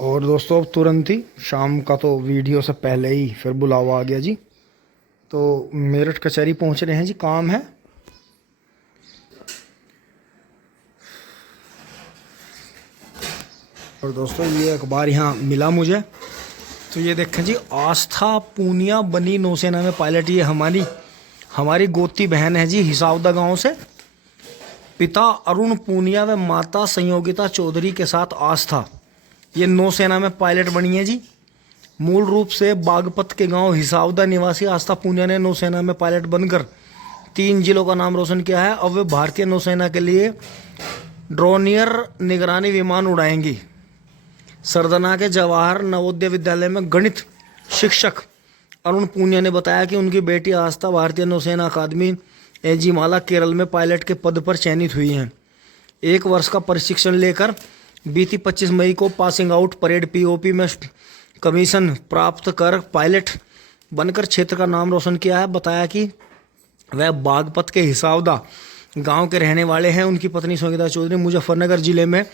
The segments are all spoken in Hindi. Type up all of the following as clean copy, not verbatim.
और दोस्तों अब तुरंत ही शाम का तो वीडियो से पहले ही फिर बुलावा आ गया जी। तो मेरठ कचहरी पहुंच रहे हैं जी, काम है। और दोस्तों ये अखबार यहाँ मिला मुझे, तो ये देखें जी, आस्था पूनिया बनी नौसेना में पायलट। ये हमारी हमारी गोती बहन है जी, हिसावदा गांव से। पिता अरुण पूनिया व माता संयोगिता चौधरी के साथ आस्था ये नौसेना में पायलट बनी है जी। मूल रूप से बागपत के गांव हिसावदा निवासी आस्था पूनिया ने नौसेना में पायलट बनकर 3 जिलों का नाम रोशन किया है। अब वे भारतीय नौसेना के लिए ड्रोनियर निगरानी विमान उड़ाएंगी। सरदना के जवाहर नवोदय विद्यालय में गणित शिक्षक अरुण पूनिया ने बताया कि उनकी बेटी आस्था भारतीय नौसेना अकादमी एजीमाला केरल में पायलट के पद पर चयनित हुई हैं। 1 वर्ष का प्रशिक्षण लेकर बीती 25 मई को पासिंग आउट परेड पीओपी में कमीशन प्राप्त कर पायलट बनकर क्षेत्र का नाम रोशन किया है। बताया कि वह बागपत के हिसावदा गांव के रहने वाले हैं। उनकी पत्नी संगीता चौधरी मुजफ्फरनगर जिले में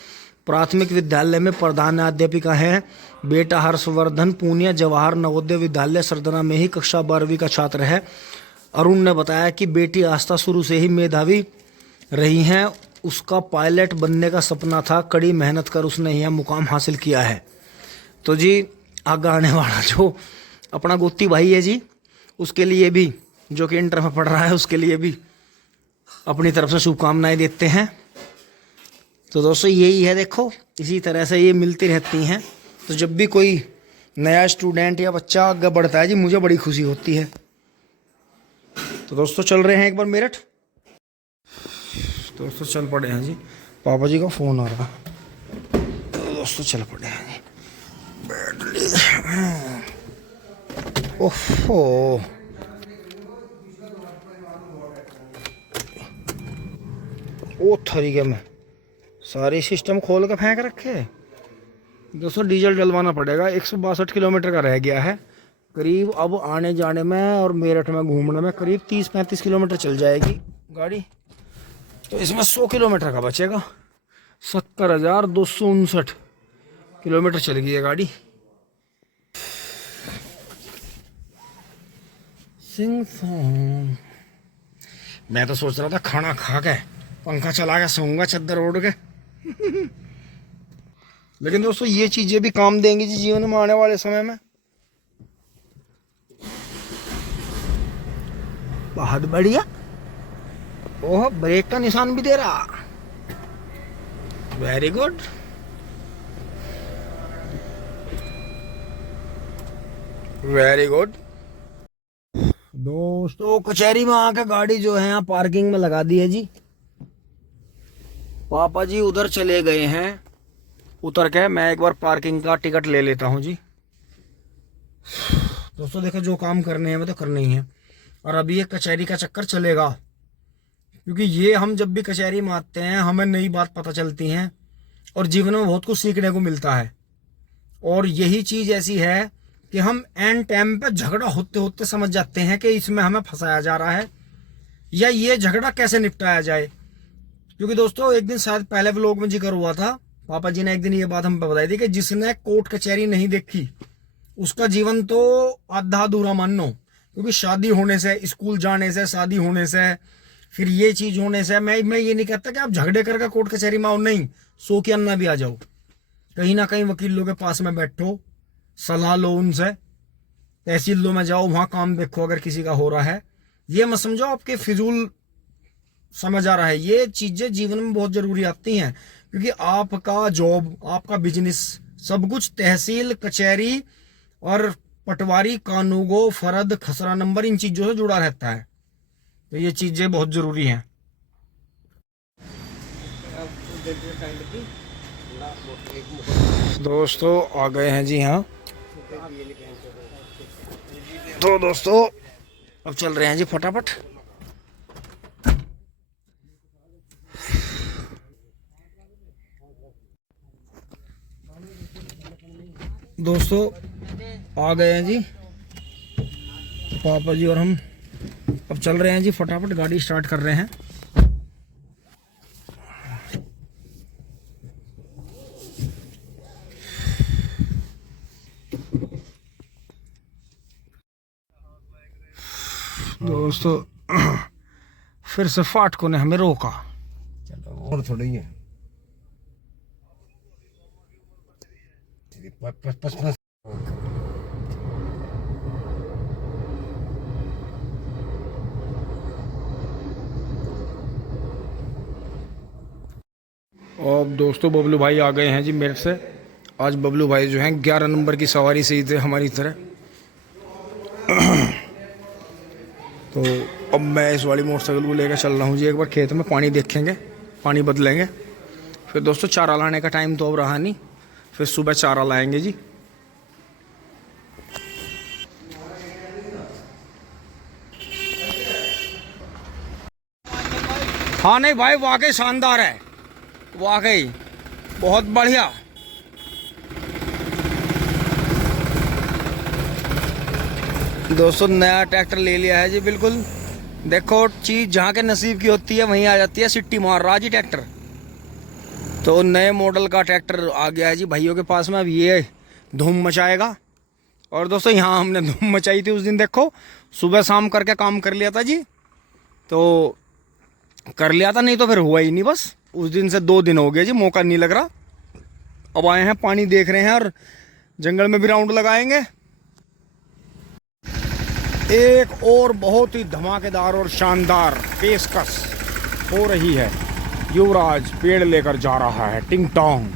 प्राथमिक विद्यालय में प्रधानाध्यापिका हैं। बेटा हर्षवर्धन पूनिया जवाहर नवोदय विद्यालय सरदना में ही कक्षा 12वीं का छात्र है। अरुण ने बताया कि बेटी आस्था शुरू से ही मेधावी रही हैं। उसका पायलट बनने का सपना था, कड़ी मेहनत कर उसने यह मुकाम हासिल किया है। तो जी आगे आने वाला जो अपना गोती भाई है जी, उसके लिए भी, जो कि इंटर में पढ़ रहा है, उसके लिए भी अपनी तरफ से शुभकामनाएं देते हैं। तो दोस्तों यही है, देखो इसी तरह से ये मिलती रहती हैं। तो जब भी कोई नया स्टूडेंट या बच्चा आगे बढ़ता है जी, मुझे बड़ी खुशी होती है। तो दोस्तों चल रहे हैं एक बार मेरठ। दोस्तों चल पड़े हैं जी, पापा जी का फ़ोन आ रहा है। तो दोस्तों चल पड़े हैं जी। ओहो, ओ तरीके में सारे सिस्टम खोल कर फेंक रखे। दोस्तों डीजल डलवाना पड़ेगा। 162 किलोमीटर का रह गया है करीब। अब आने जाने में और मेरठ में घूमने में करीब 30-35 किलोमीटर चल जाएगी गाड़ी। तो इसमें 100 किलोमीटर का बचेगा। 70,259 किलोमीटर चल गई है गाड़ी। सिंह सॉन्ग। मैं तो सोच रहा था खाना खा के पंखा चला के सोऊंगा चद्दर ओढ़ के। लेकिन दोस्तों ये चीजें भी काम देंगी जी जीवन में आने वाले समय में। बहुत बढ़िया। ओह, ब्रेक का निशान भी दे रहा। Very good. Very good. दोस्तों कचहरी में आके गाड़ी जो है यहाँ पार्किंग में लगा दी है जी। पापा जी उधर चले गए हैं, उतर के मैं एक बार पार्किंग का टिकट ले लेता हूँ जी। दोस्तों देखो, जो काम करने हैं वो तो करने ही है। और अभी ये कचहरी का चक्कर चलेगा, क्योंकि ये हम जब भी कचहरी में आते हैं हमें नई बात पता चलती हैं और जीवन में बहुत कुछ सीखने को मिलता है। और यही चीज ऐसी है कि हम एंड टाइम पे झगड़ा होते होते समझ जाते हैं कि इसमें हमें फंसाया जा रहा है या ये झगड़ा कैसे निपटाया जाए। क्योंकि दोस्तों एक दिन शायद पहले व्लॉग में जिक्र हुआ था, पापा जी ने एक दिन ये बात हम बताई थी कि जिसने कोर्ट कचहरी नहीं देखी उसका जीवन तो आधा अधूरा मानो। क्योंकि शादी होने से, स्कूल जाने से, शादी होने से, फिर ये चीज होने से, मैं ये नहीं कहता कि आप झगड़े करके कोर्ट कचहरी में आओ, नहीं, सो के अन्ना भी आ जाओ। कहीं ना कहीं वकीलों के पास में बैठो, सलाह लो उनसे, तहसीलों में जाओ, वहां काम देखो अगर किसी का हो रहा है। ये मत समझो आपके फिजूल समझ आ रहा है। ये चीजें जीवन में बहुत जरूरी आती हैं, क्योंकि आपका जॉब, आपका बिजनेस, सब कुछ तहसील, कचहरी और पटवारी, कानूगो, फरद, खसरा नंबर, इन चीजों से जुड़ा रहता है। तो ये चीजें बहुत जरूरी हैं। दोस्तों आ गए हैं जी हाँ। तो दोस्तों अब चल रहे हैं जी फटाफट। दोस्तों आ गए हैं जी पापा जी और हम। अब चल रहे हैं जी फटाफट, गाड़ी स्टार्ट कर रहे हैं। दोस्तों फिर से फाटकों ने हमें रोका। चलो और थोड़ी है। पस और दोस्तों बबलू भाई आ गए हैं जी मेरे से। आज बबलू भाई जो हैं 11 नंबर की सवारी से ही थे हमारी तरह। तो अब मैं इस वाली मोटरसाइकिल को लेकर चल रहा हूँ जी। एक बार खेत में पानी देखेंगे, पानी बदलेंगे, फिर दोस्तों चारा लाने का टाइम तो अब रहा नहीं, फिर सुबह चारा लाएंगे जी। हाँ नहीं भाई, वाकई शानदार है, वाकई बहुत बढ़िया। दोस्तों नया ट्रैक्टर ले लिया है जी। बिल्कुल देखो, चीज़ जहाँ के नसीब की होती है वहीं आ जाती है। सिट्टी मार रहा जी ट्रैक्टर। तो नए मॉडल का ट्रैक्टर आ गया है जी भाइयों के पास में। अब ये धूम मचाएगा। और दोस्तों यहाँ हमने धूम मचाई थी उस दिन, देखो सुबह शाम करके काम कर लिया था जी। तो कर लिया था, नहीं तो फिर हुआ ही नहीं। बस उस दिन से 2 दिन हो गए जी, मौका नहीं लग रहा। अब आए हैं, पानी देख रहे हैं और जंगल में भी राउंड लगाएंगे। एक और बहुत ही धमाकेदार और शानदार पेशकश हो रही है। युवराज पेड़ लेकर जा रहा है टिंग टोंग।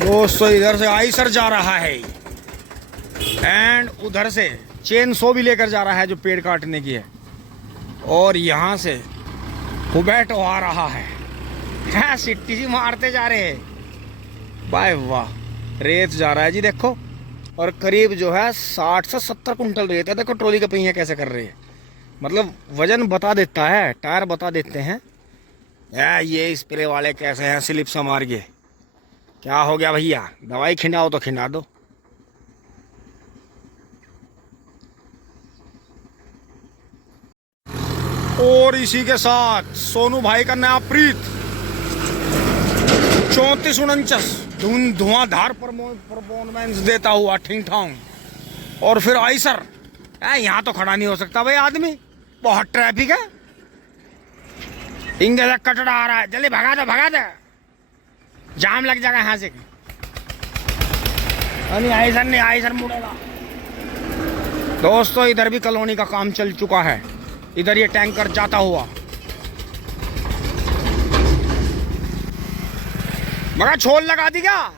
दोस्तों इधर से आइसर जा रहा है एंड उधर से चेन सो भी लेकर जा रहा है जो पेड़ काटने की है। और यहाँ से हुबैटो आ रहा है, सिट्टी सी मारते जा रहे हैं। वाह वाह, रेत जा रहा है जी देखो। और करीब जो है 60 से 70 कुंटल रेत है। देखो ट्रॉली के पहिए कैसे कर रहे हैं, मतलब वजन बता देता है, टायर बता देते हैं। ये स्प्रे वाले कैसे हैं, स्लिप सा मार के। क्या हो गया भैया, दवाई खिंडाओ तो खिंडा दो। और इसी के साथ सोनू भाई का नया प्रीत 3449 धुआंधार परफॉर्मेंस देता हुआ ठिंग ठोंग। और फिर आइसर, यहाँ तो खड़ा नहीं हो सकता भाई आदमी, बहुत ट्रैफिक है। इंगे से कटड़ा आ रहा है, जल्दी भगा दो भगा दो, जाम लग जाएगा यहाँ से। नहीं आइसर मुड़ेगा। दोस्तों इधर भी कॉलोनी का काम चल चुका है। इधर ये टैंकर जाता हुआ, मगर छोल लगा दी क्या?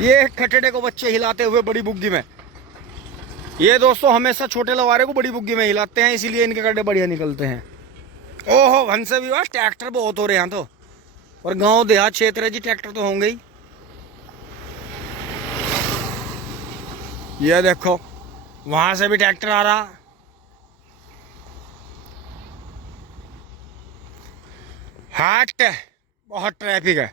ये खटेड़े को बच्चे हिलाते हुए बड़ी बुग्गी में। ये दोस्तों हमेशा छोटे लवारे को बड़ी बुग्गी में हिलाते हैं, इसीलिए इनके गड्ढे बढ़िया निकलते हैं। ओहो भनसे भी बस ट्रैक्टर बहुत हो रहे हैं यहाँ तो। और गांव देहात क्षेत्र है जी, ट्रैक्टर तो होंगे ही। ये देखो वहां से भी ट्रैक्टर आ रहा। हट, बहुत ट्रैफिक है।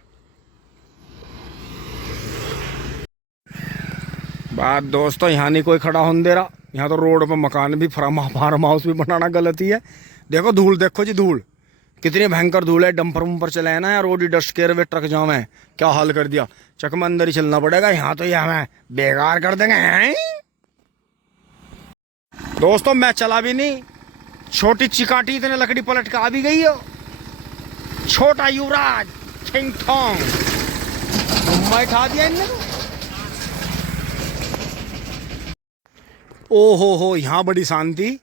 बात दोस्तों यहाँ नहीं कोई खड़ा होने दे रहा। यहाँ तो रोड पर मकान भी, फार्म हाउस भी बनाना गलत ही है। देखो धूल, देखो जी धूल कितनी भयंकर धूल है। डंपर वंपर चले हैं ना यार, रोड ही डस्ट केयर वे ट्रक जाम है, क्या हाल कर दिया। चक में अंदर ही चलना पड़ेगा, यहाँ तो ये हमें बेकार कर देंगे हैं। दोस्तों मैं चला भी नहीं, छोटी चिकाटी इतने लकड़ी पलट के आ भी गई हो। छोटा युवराज ठिंग ठोंग बैठा दिया इनने। ओ हो यहाँ बड़ी शांति।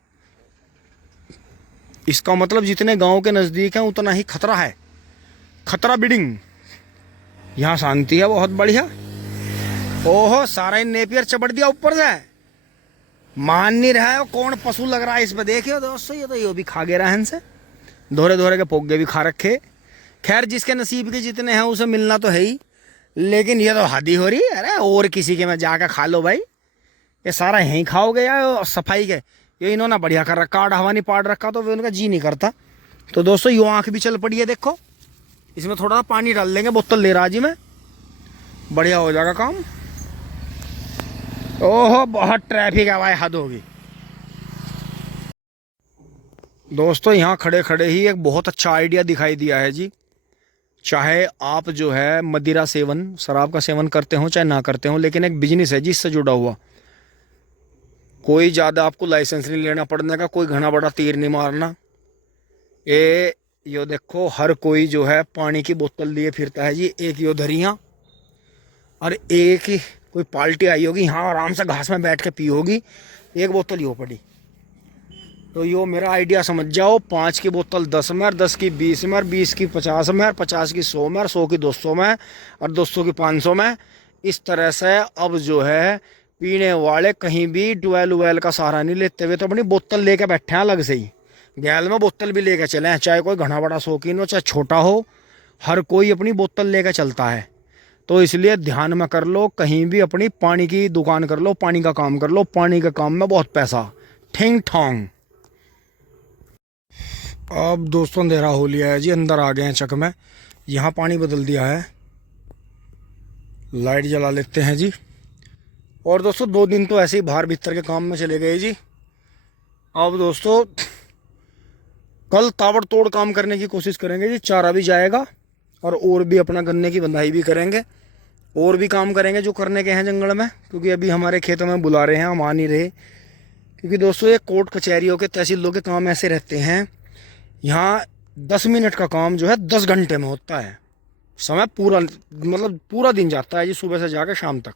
इसका मतलब जितने गांव के नजदीक है उतना ही खतरा है, खतरा बिडिंग। यहाँ शांति है बहुत बढ़िया। ओहो सारा इन नेपियर चबड़ दिया ऊपर से, मान नहीं रहा है कौन पशु लग रहा है इस पे। देखियो दोस्तों ये तो ये भी खा गया रहन से, धोरे धोरे के पोगे भी खा रखे। खैर जिसके नसीब के जितने हैं उसे मिलना तो है ही, लेकिन ये तो हद ही हो रही है। अरे और किसी के में जाकर खा लो भाई, ये सारा यहीं खाओगे या सफाई के। ये इन्होंने बढ़िया कर रखा, काट हवा नहीं पाड़ रखा तो वे उनका जी नहीं करता। तो दोस्तों यो आँख भी चल पड़ी है, देखो इसमें थोड़ा सा पानी डाल देंगे, बोतल ले रहा जी मैं, बढ़िया हो जाएगा काम। ओहो बहुत ट्रैफिक है भाई, हद होगी। दोस्तों यहाँ खड़े खड़े ही एक बहुत अच्छा आइडिया दिखाई दिया है जी। चाहे आप जो है मदिरा सेवन, शराब का सेवन करते हो चाहे ना करते हो, लेकिन एक बिजनेस है जी इससे जुड़ा हुआ। कोई ज़्यादा आपको लाइसेंस नहीं लेना पड़ने का, कोई घना बड़ा तीर नहीं मारना। यो देखो हर कोई जो है पानी की बोतल लिए फिरता है जी। एक यो धरियाँ और एक ही कोई पार्टी आई होगी, यहाँ आराम से घास में बैठ के पी होगी, एक बोतल यो पड़ी। तो यो मेरा आइडिया समझ जाओ, 5 की बोतल 10 में, 10 की 20 में, 20 की 50 में, 50 की 100 में, 100 की 200 में और 200 की 500 में। इस तरह से अब जो है पीने वाले कहीं भी ट्वेल वेल का सहारा नहीं लेते हुए तो अपनी बोतल लेके बैठे हैं अलग से ही। गैल में बोतल भी लेके चले हैं, चाहे कोई घना बड़ा शौकीन हो चाहे छोटा हो, हर कोई अपनी बोतल लेके चलता है। तो इसलिए ध्यान में कर लो, कहीं भी अपनी पानी की दुकान कर लो, पानी का काम कर लो, पानी के काम में बहुत पैसा। ठिंग ठोंग। अब दोस्तों अंधेरा हो लिया है जी, अंदर आ गए हैं चक में। यहाँ पानी बदल दिया है, लाइट जला लेते हैं जी। और दोस्तों 2 दिन तो ऐसे ही बाहर भीतर के काम में चले गए जी। अब दोस्तों कल ताबड़तोड़ काम करने की कोशिश करेंगे जी। चारा भी जाएगा और भी अपना गन्ने की बंधाई भी करेंगे, और भी काम करेंगे जो करने के हैं जंगल में, क्योंकि अभी हमारे खेतों में बुला रहे हैं, हम आ नहीं रहे। क्योंकि दोस्तों ये कोर्ट कचहरियों के, तहसीलों के काम ऐसे रहते हैं, यहाँ 10 मिनट का काम जो है 10 घंटे में होता है। समय पूरा मतलब पूरा दिन जाता है जी, सुबह से जाकर शाम तक।